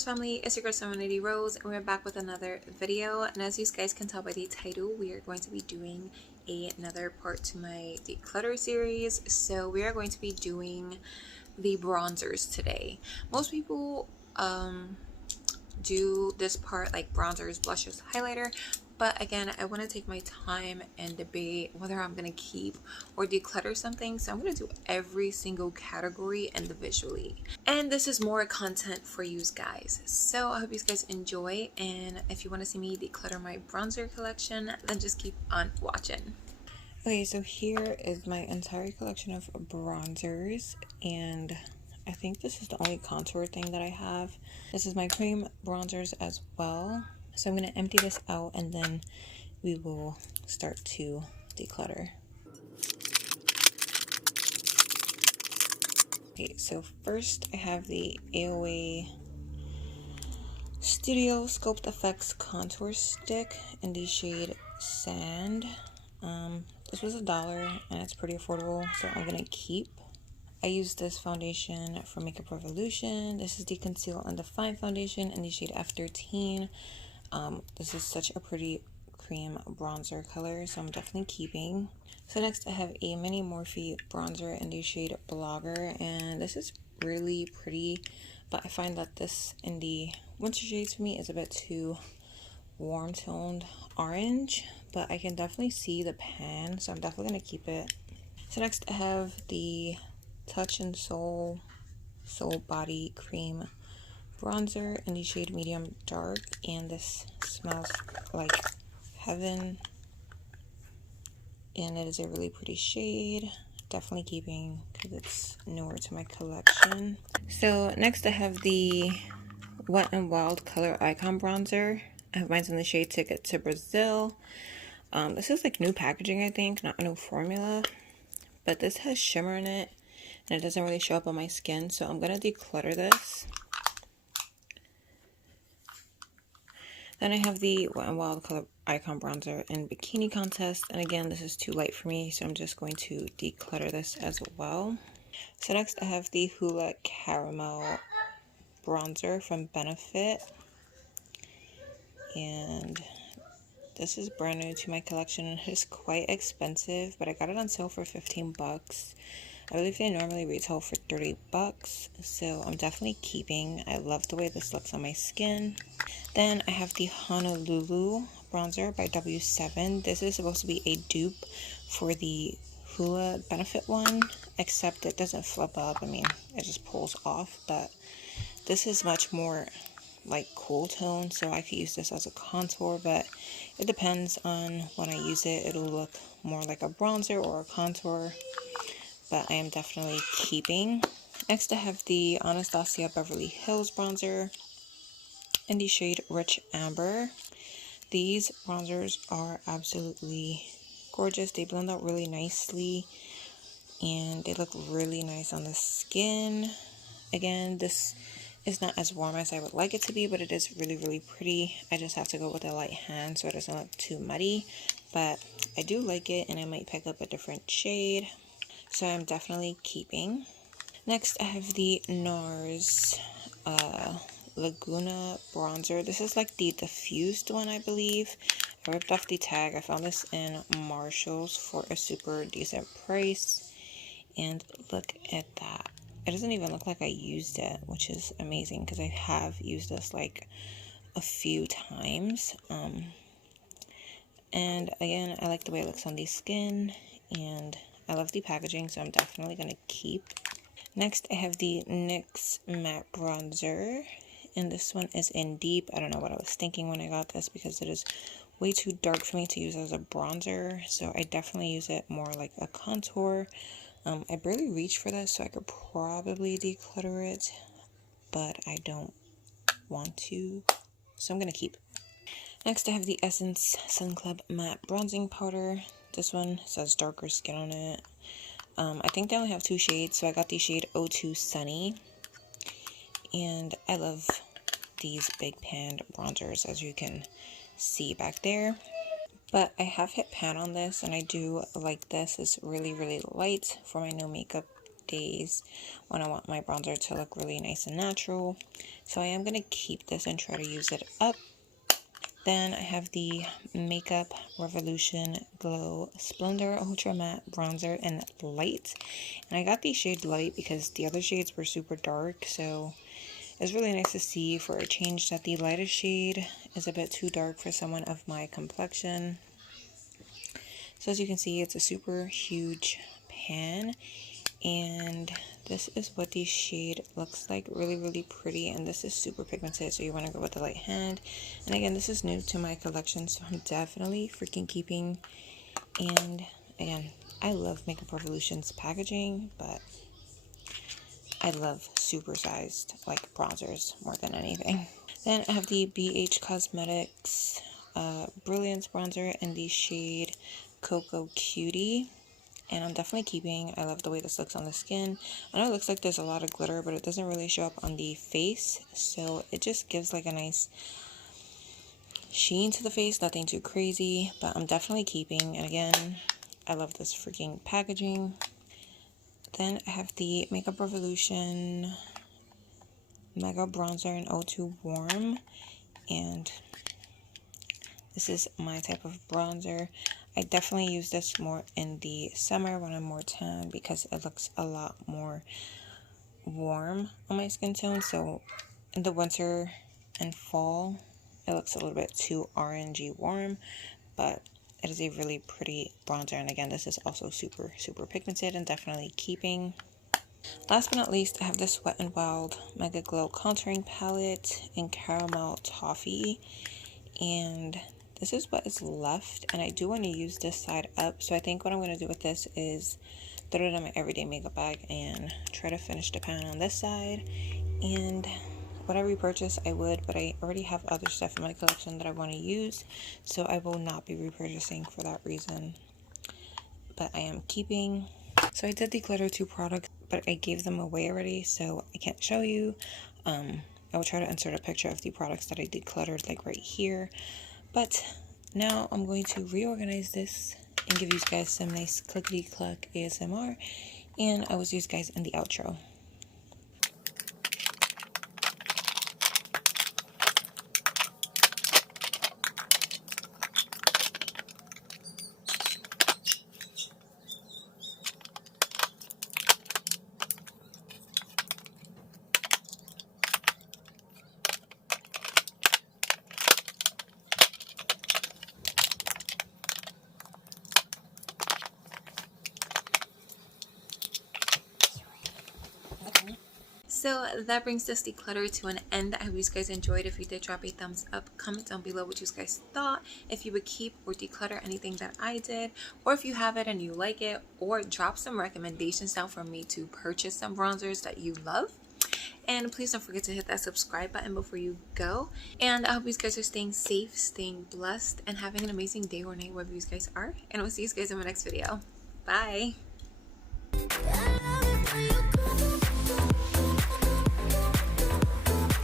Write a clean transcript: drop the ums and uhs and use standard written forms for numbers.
Rose family, it's your girl Serenity Rose, and we're back with another video. And as you guys can tell by the title, we are going to be doing another part to my declutter series. So we are going to be doing the bronzers today. Most people do this part like bronzers, blushes, highlighter, but again, I want to take my time and debate whether I'm going to keep or declutter something. So I'm going to do every single category individually, and this is more content for you guys. So I hope you guys enjoy, and if you want to see me declutter my bronzer collection, then just keep on watching. Okay, so here is my entire collection of bronzers, and I think this is the only contour thing that I have. This is my cream bronzers as well. So I'm going to empty this out and then we will start to declutter. Okay, so first I have the AOA Studio Sculpt Effects Contour Stick in the shade Sand. This was $1 and it's pretty affordable, so I'm going to keep. I used this foundation from Makeup Revolution. This is the Conceal and Define foundation in the shade F13. This is such a pretty cream bronzer color, so I'm definitely keeping. So next I have a mini Morphe bronzer in the shade Blogger, and this is really pretty, but I find that this in the winter shades for me is a bit too warm toned orange, but I can definitely see the pan, so I'm definitely going to keep it. So next I have the Touch and Soul Body Cream bronzer in the shade Medium Dark, and this smells like heaven, and it is a really pretty shade. Definitely keeping because it's newer to my collection. So next I have the Wet n Wild Color Icon bronzer. I have mine in the shade Ticket to Brazil. This is like new packaging, I think, not a new formula, but this has shimmer in it and it doesn't really show up on my skin, so I'm gonna declutter this. Then I have the Wet n Wild Color Icon bronzer in Bikini Contest, and again, this is too light for me, so I'm just going to declutter this as well. So next I have the Hoola Caramel bronzer from Benefit, and this is brand new to my collection and it is quite expensive, but I got it on sale for 15 bucks. I believe they normally retail for 30 bucks, so I'm definitely keeping. I love the way this looks on my skin. Then I have the Honolulu bronzer by W7. This is supposed to be a dupe for the Hoola Benefit one, except it doesn't flip up. I mean, it just pulls off, but this is much more like cool tone, so I could use this as a contour, but it depends on when I use it. It'll look more like a bronzer or a contour, but I am definitely keeping. Next I have the Anastasia Beverly Hills bronzer in the shade Rich Amber. These bronzers are absolutely gorgeous. They blend out really nicely and they look really nice on the skin. Again, this is not as warm as I would like it to be, but it is really, really pretty. I just have to go with a light hand so it doesn't look too muddy, but I do like it and I might pick up a different shade, so I'm definitely keeping. Next I have the NARS Laguna bronzer. This is like the diffused one, I believe. I ripped off the tag. I found this in Marshall's for a super decent price, and look at that. It doesn't even look like I used it, which is amazing because I have used this like a few times. And again, I like the way it looks on the skin and I love the packaging, so I'm definitely going to keep. Next, I have the NYX Matte Bronzer, and this one is in Deep. I don't know what I was thinking when I got this because it is way too dark for me to use as a bronzer, so I definitely use it more like a contour. I barely reach for this, so I could probably declutter it, but I don't want to, so I'm going to keep. Next, I have the Essence Sun Club Matte Bronzing Powder. This one says darker skin on it. I think they only have 2 shades, so I got the shade 02 Sunny. And I love these big panned bronzers, as you can see back there. But I have hit pan on this, and I do like this. It's really, really light for my no makeup days when I want my bronzer to look really nice and natural. So I am going to keep this and try to use it up. Then I have the Makeup Revolution Glow Splendor Ultra Matte Bronzer in Light. And I got the shade Light because the other shades were super dark. So it's really nice to see for a change that the lightest shade is a bit too dark for someone of my complexion. So as you can see, it's a super huge pan. And this is what the shade looks like. Really pretty, and this is super pigmented, so you want to go with the light hand. And again, this is new to my collection, so I'm definitely freaking keeping. And again, I love Makeup Revolution's packaging, but I love super sized like bronzers more than anything. Then I have the BH Cosmetics Brilliance Bronzer in the shade Cocoa Cutie. And I'm definitely keeping. I love the way this looks on the skin. I know it looks like there's a lot of glitter, but it doesn't really show up on the face. So it just gives like a nice sheen to the face. Nothing too crazy, but I'm definitely keeping. And again, I love this freaking packaging. Then I have the Makeup Revolution Mega Bronzer in O2 Warm. And this is my type of bronzer. I definitely use this more in the summer when I'm more tan because it looks a lot more warm on my skin tone. So in the winter and fall, it looks a little bit too orangey warm, but it is a really pretty bronzer. And again, this is also super pigmented and definitely keeping. Last but not least, I have this Wet n Wild Mega Glow Contouring Palette in Caramel Toffee. And this is what is left, and I do want to use this side up. So I think what I'm going to do with this is throw it in my everyday makeup bag and try to finish the pan on this side. And what I repurchase, I would, but I already have other stuff in my collection that I want to use, so I will not be repurchasing for that reason. But I am keeping. So I did declutter 2 products, but I gave them away already, so I can't show you. I will try to insert a picture of the products that I decluttered, like right here. But now I'm going to reorganize this and give you guys some nice clickety-cluck ASMR. And I will see you guys in the outro. So that brings this declutter to an end. I hope you guys enjoyed. If you did, drop a thumbs up. Comment down below what you guys thought. If you would keep or declutter anything that I did, or if you have it and you like it, or drop some recommendations down for me to purchase some bronzers that you love. And please don't forget to hit that subscribe button before you go. And I hope you guys are staying safe, staying blessed, and having an amazing day or night wherever you guys are. And I'll see you guys in my next video. Bye.